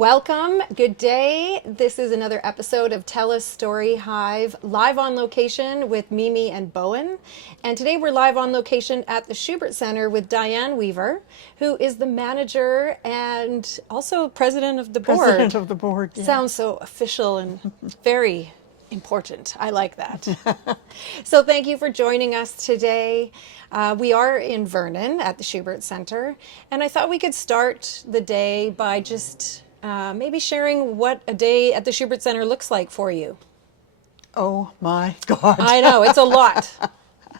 Welcome, good day. This is another episode of Tell Us Story Hive, live on location with Mimi and Bowen. And today we're live on location at the Schubert Center with Diane Weaver, who is the manager and also president of the board. President of the board, yeah. Sounds so official and very important. I like that. So thank you for joining us today. We are in Vernon at the Schubert Center, and I thought we could start the day by just maybe sharing what a day at the Schubert Center looks like for you. Oh my God. I know, it's a lot.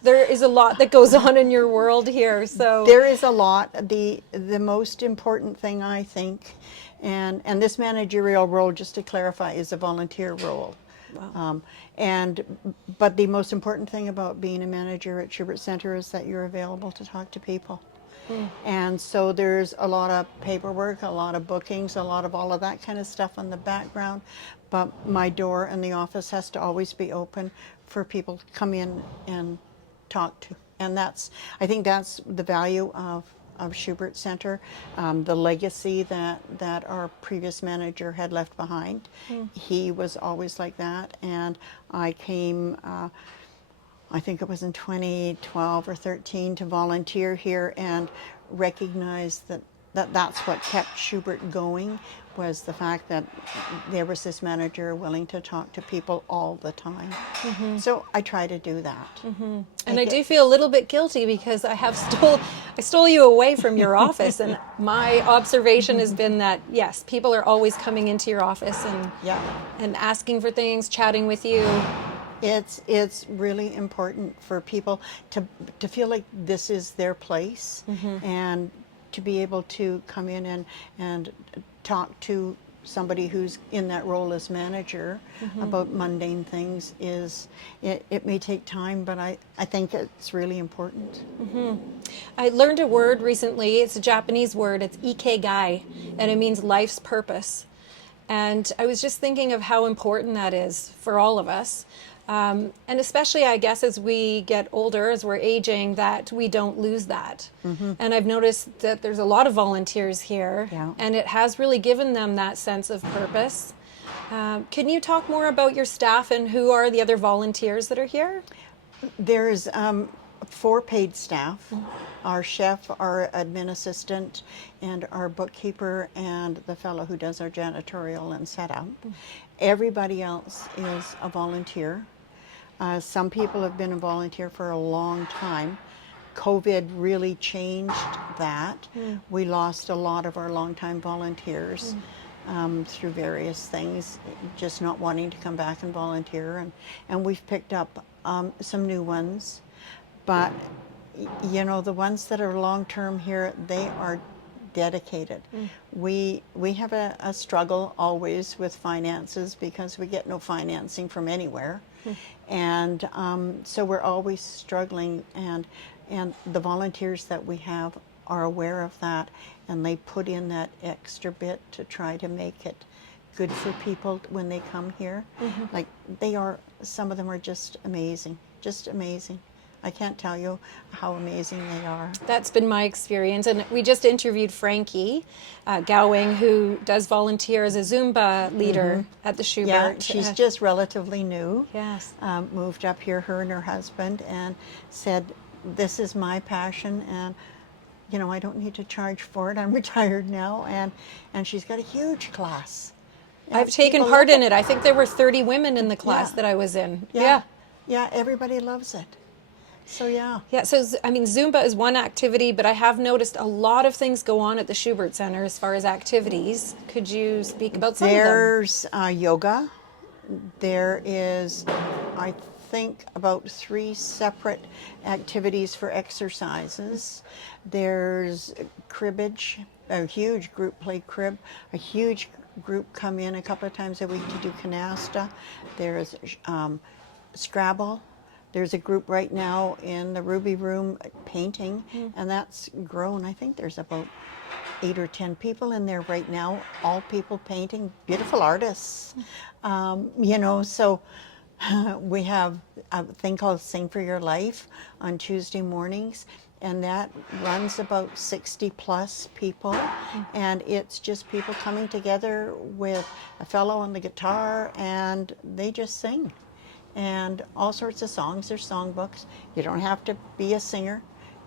There is a lot that goes on in your world here. So There is a lot. The most important thing, I think, and this managerial role, just to clarify, is a volunteer role. Wow. But the most important thing about being a manager at Schubert Center is that you're available to talk to people. And so there's a lot of paperwork, a lot of bookings, a lot of all of that kind of stuff in the background. But my door in the office has to always be open for people to come in and talk to. And I think that's the value of Schubert Center, the legacy that our previous manager had left behind. He was always like that. And I came, I think it was in 2012 or 13, to volunteer here and recognize that's what kept Schubert going, was the fact that there was this manager willing to talk to people all the time. So I try to do that. And I do feel a little bit guilty because I stole you away from your office, and my observation has been that yes, people are always coming into your office and asking for things, chatting with you. It's really important for people to feel like this is their place, and to be able to come in and talk to somebody who's in that role as manager about mundane things. It may take time, but I think it's really important. I learned a word recently. It's a Japanese word. It's ikigai, and it means life's purpose. And I was just thinking of how important that is for all of us. And especially, I guess, as we get older, as we're aging, that we don't lose that. And I've noticed that there's a lot of volunteers here, and it has really given them that sense of purpose. Can you talk more about your staff and who are the other volunteers that are here? There's 4 paid staff. Our chef, our admin assistant, and our bookkeeper, and the fellow who does our janitorial and setup. Everybody else is a volunteer. Some people have been a volunteer for a long time. COVID really changed that. We lost a lot of our longtime volunteers through various things, just not wanting to come back and volunteer. And we've picked up some new ones. But, you know, the ones that are long-term here, they are dedicated. We have a struggle always with finances because we get no financing from anywhere. And so we're always struggling, and the volunteers that we have are aware of that, and they put in that extra bit to try to make it good for people when they come here. Like some of them are just amazing, just amazing. I can't tell you how amazing they are. That's been my experience. And we just interviewed Frankie Gowing, who does volunteer as a Zumba leader at the Schubert. Yeah, she's just relatively new. Yes. Moved up here, her and her husband, and said, this is my passion, and you know, I don't need to charge for it. I'm retired now, and she's got a huge class. I've taken part in it. I think there were 30 women in the class that I was in. Yeah, everybody loves it. So yeah. So I mean, Zumba is one activity, but I have noticed a lot of things go on at the Schubert Center as far as activities. Could you speak about some of them? There's yoga. There is, I think, about 3 separate activities for exercises. There's cribbage, a huge group play crib. A huge group come in a couple of times a week to do canasta. There's Scrabble. There's a group right now in the Ruby Room painting, and that's grown. I think there's about 8 or 10 people in there right now, all people painting, beautiful artists. You know, so we have a thing called Sing for Your Life on Tuesday mornings, and that runs about 60 plus people, and it's just people coming together with a fellow on the guitar, and they just sing, and all sorts of songs. There's songbooks. You don't have to be a singer.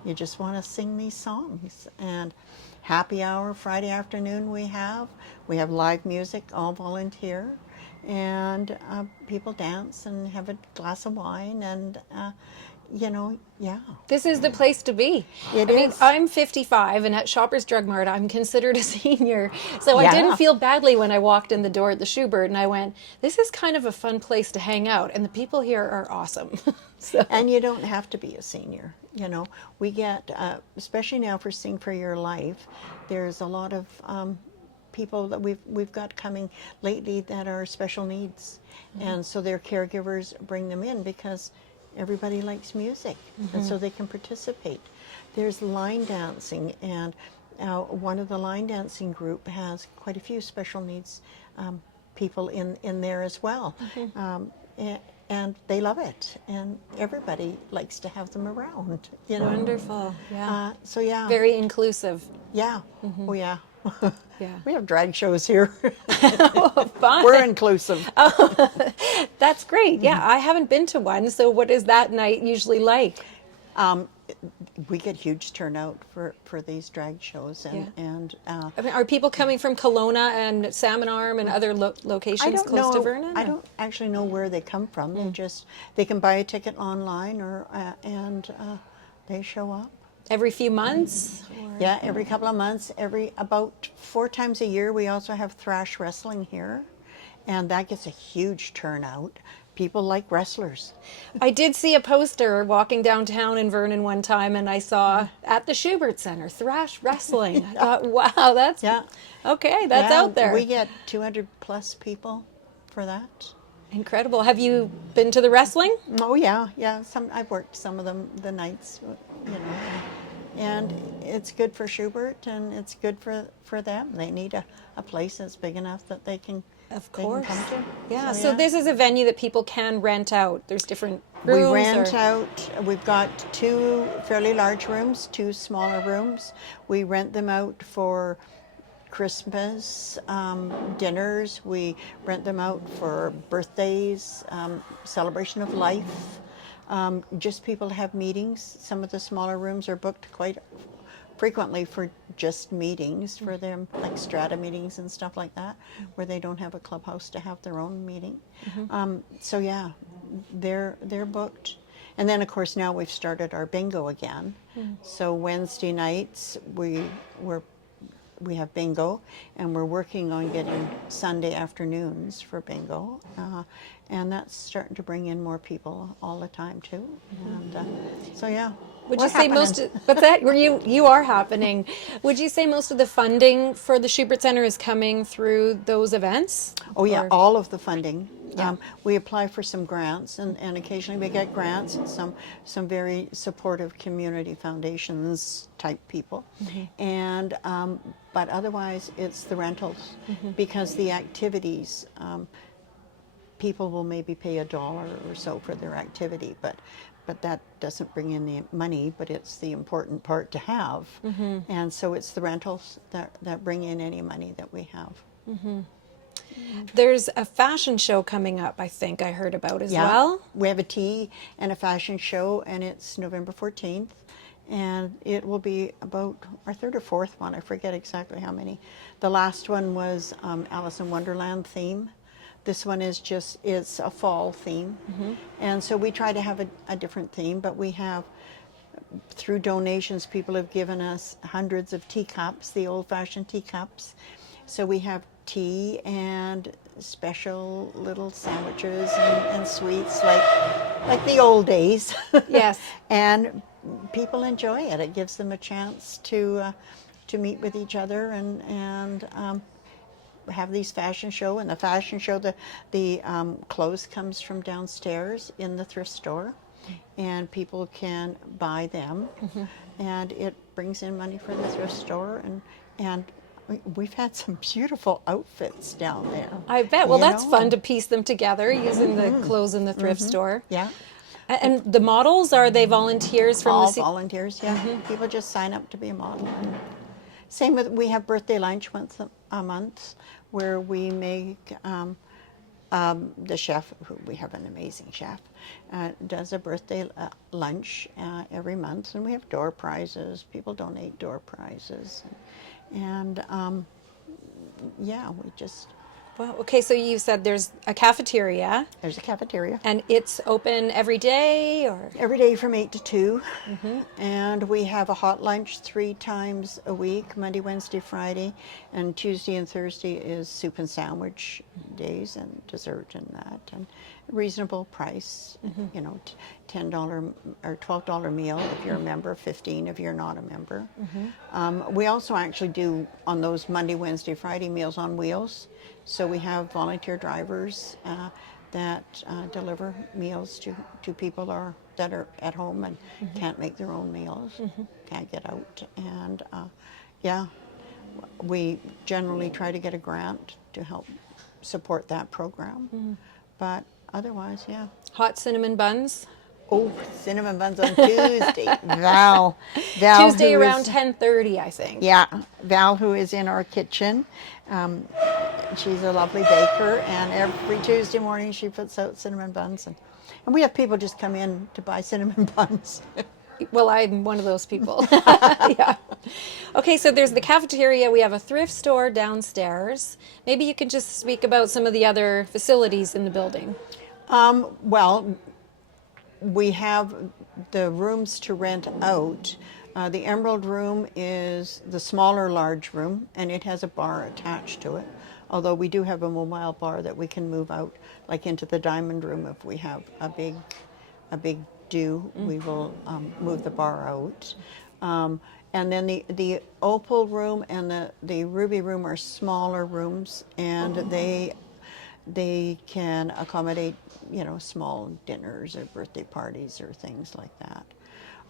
You just want to sing these songs. And happy hour Friday afternoon we have live music, all volunteer, and people dance and have a glass of wine, and yeah. This is the place to be. It I mean, is. I'm 55, and at Shoppers Drug Mart, I'm considered a senior. So I Yeah. didn't feel badly when I walked in the door at the Schubert, and I went, this is kind of a fun place to hang out, and the people here are awesome. So. And you don't have to be a senior. We get, especially now for Sing for Your Life, there's a lot of people that we've got coming lately that are special needs, and so their caregivers bring them in because everybody likes music, and so they can participate. There's line dancing, and one of the line dancing group has quite a few special needs people in there as well. And they love it, and everybody likes to have them around. Wonderful. Yeah. So yeah. Very inclusive. Yeah. Oh yeah. Yeah. We have drag shows here. Fun. We're inclusive. That's great. Yeah, I haven't been to one. So what is that night usually like? We get huge turnout for these drag shows, and I mean, are people coming from Kelowna and Salmon Arm and other locations I don't close know. to Vernon? I don't actually know where they come from. They can buy a ticket online, or and they show up. Every few months? Yeah, every couple of months. About 4 times a year. We also have thrash wrestling here, and that gets a huge turnout. People like wrestlers. I did see a poster walking downtown in Vernon one time, and I saw at the Schubert Center, thrash wrestling. I thought, wow, that's okay. That's out there. We get 200 plus people for that. Incredible. Have you been to the wrestling? Oh yeah. I've worked some of them the nights, and it's good for Schubert, and it's good for them. They need a place that's big enough that they can. Of course. Come to. Yeah. So this is a venue that people can rent out. There's different rooms. We rent out. We've got 2 fairly large rooms, 2 smaller rooms. We rent them out for Christmas dinners. We rent them out for birthdays, celebration of life. Just people to have meetings. Some of the smaller rooms are booked quite frequently for just meetings for them, like strata meetings and stuff like that, where they don't have a clubhouse to have their own meeting. So yeah, they're booked. And then of course now we've started our bingo again. So Wednesday nights we have bingo, and we're working on getting Sunday afternoons for bingo, and that's starting to bring in more people all the time too. And so yeah. Would you say most of, what's that? Were you are happening. Would you say most of the funding for the Schubert Center is coming through those events? Oh yeah, all of the funding. Yeah. We apply for some grants, and occasionally we get grants, and some very supportive community foundations type people. And but otherwise it's the rentals, because the activities, people will maybe pay $1 or so for their activity, but that doesn't bring in the money, but it's the important part to have. And so it's the rentals that bring in any money that we have. There's a fashion show coming up, I think I heard about as well. We have a tea and a fashion show, and it's November 14th. And it will be about our 3rd or 4th one. I forget exactly how many. The last one was Alice in Wonderland theme. This one is it's a fall theme. And so we try to have a different theme, but we have, through donations, people have given us hundreds of teacups, the old-fashioned teacups. So we have tea and special little sandwiches and sweets like the old days. Yes. And people enjoy it. It gives them a chance to meet with each other and have these fashion show. And the fashion show, the clothes comes from downstairs in the thrift store, and people can buy them, and it brings in money for the thrift store, and we've had some beautiful outfits down there. I bet. Well, that's fun to piece them together using the clothes in the thrift store. Yeah. And the models, are they volunteers from All the volunteers, yeah. People just sign up to be a model. And same with, we have birthday lunch once a month where we make the chef, who we have an amazing chef, does a birthday lunch every month, and we have door prizes. People donate door prizes, and yeah, we just, Well, okay, so you said there's a cafeteria, there's a cafeteria. and it's open every day, or? Every day from 8 to 2. And we have a hot lunch 3 times a week, Monday, Wednesday, Friday. And Tuesday and Thursday is soup and sandwich days and dessert and that. And reasonable price, you know, $10 or $12 meal if you're a member, 15 if you're not a member. We also actually do, on those Monday, Wednesday, Friday, Meals on Wheels. So we have volunteer drivers that deliver meals to people that are at home and can't make their own meals, can't get out. And yeah, we generally try to get a grant to help support that program. But otherwise, yeah. Hot cinnamon buns? Oh, cinnamon buns on Tuesday. Val, Tuesday who around is- 10:30, I think. Yeah, Val, who is in our kitchen, she's a lovely baker, and every Tuesday morning she puts out cinnamon buns, and we have people just come in to buy cinnamon buns. Well, I'm one of those people. Yeah. Okay, so there's the cafeteria. We have a thrift store downstairs. Maybe you could just speak about some of the other facilities in the building. Well, we have the rooms to rent out. The Emerald Room is the smaller large room, and it has a bar attached to it. Although we do have a mobile bar that we can move out, like into the Diamond Room if we have a big do. We will move the bar out. And then the Opal Room and the Ruby Room are smaller rooms, and they can accommodate, you know, small dinners or birthday parties or things like that.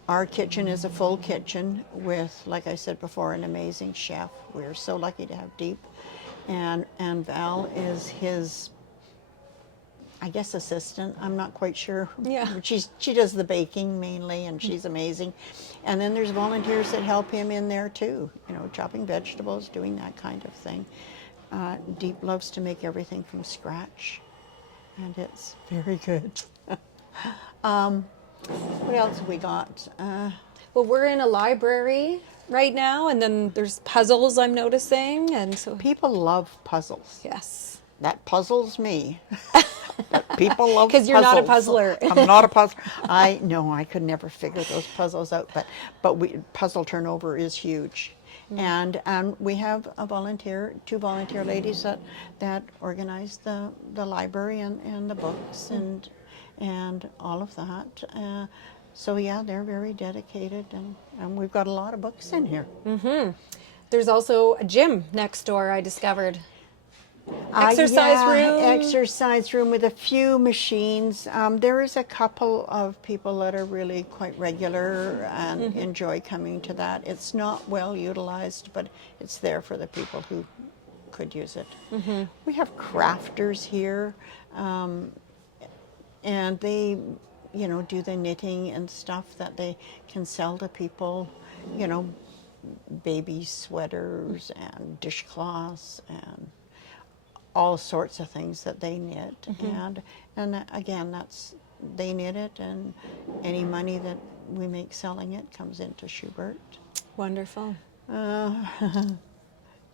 Our kitchen is a full kitchen with, like I said before, an amazing chef. We're so lucky to have Deep. And Val is his, I guess, assistant. I'm not quite sure. Yeah. She does the baking mainly, and she's amazing. And then there's volunteers that help him in there too, you know, chopping vegetables, doing that kind of thing. Deep loves to make everything from scratch, and it's very good. What else have we got? Well, we're in a library right now, and then there's puzzles I'm noticing, and so People love puzzles. yes. That puzzles me. But people love puzzles. 'Cause you're not a puzzler. I'm not a puzzler. I could never figure those puzzles out. But puzzle turnover is huge. And we have two volunteer ladies that organize the library and the books and all of that. So yeah, they're very dedicated, and we've got a lot of books in here. There's also a gym next door, I discovered. Exercise room. Exercise room with a few machines. There is a couple of people that are really quite regular and enjoy coming to that. It's not well utilized, but it's there for the people who could use it. We have crafters here, and they, you know, do the knitting and stuff that they can sell to people, you know, baby sweaters and dishcloths and all sorts of things that they knit. And again, they knit it, and any money that we make selling it comes into Schubert. Wonderful.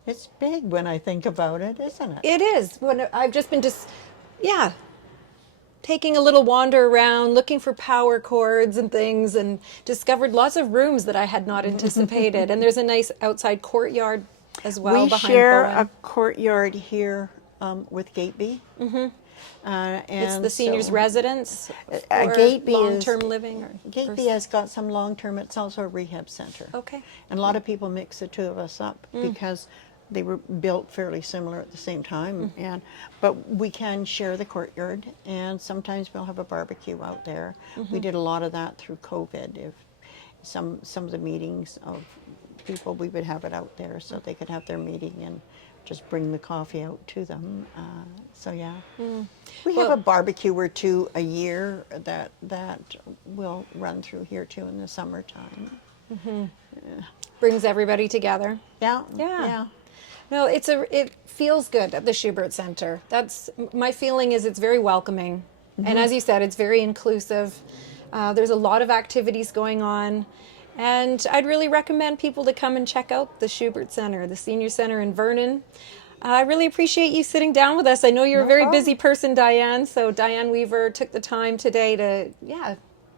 It's big when I think about it, isn't it? It is. When I've just been taking a little wander around, looking for power cords and things, and discovered lots of rooms that I had not anticipated. And there's a nice outside courtyard as well We behind share Bowen. a courtyard here with Gateby. It's the seniors' residence for Gateby long-term living. Gateby has got some long-term. It's also a rehab center. Okay. And a lot of people mix the two of us up because they were built fairly similar at the same time. But we can share the courtyard, and sometimes we'll have a barbecue out there. We did a lot of that through COVID. If some of the meetings of people, we would have it out there so they could have their meeting and just bring the coffee out to them. So yeah, we Well- have a barbecue or two a year that will run through here too in the summertime. Brings everybody together. Yeah, Yeah. yeah. No, it feels good at the Schubert Center. That's my feeling is it's very welcoming, and as you said, it's very inclusive. There's a lot of activities going on, and I'd really recommend people to come and check out the Schubert Center, the Senior Center in Vernon. I really appreciate you sitting down with us. I know you're a very problem. busy person, Diane. So Diane Weaver took the time today to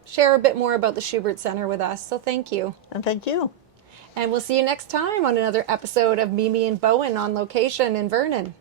share a bit more about the Schubert Center with us. So thank you. And thank you. And we'll see you next time on another episode of Mimi and Bowen on location in Vernon.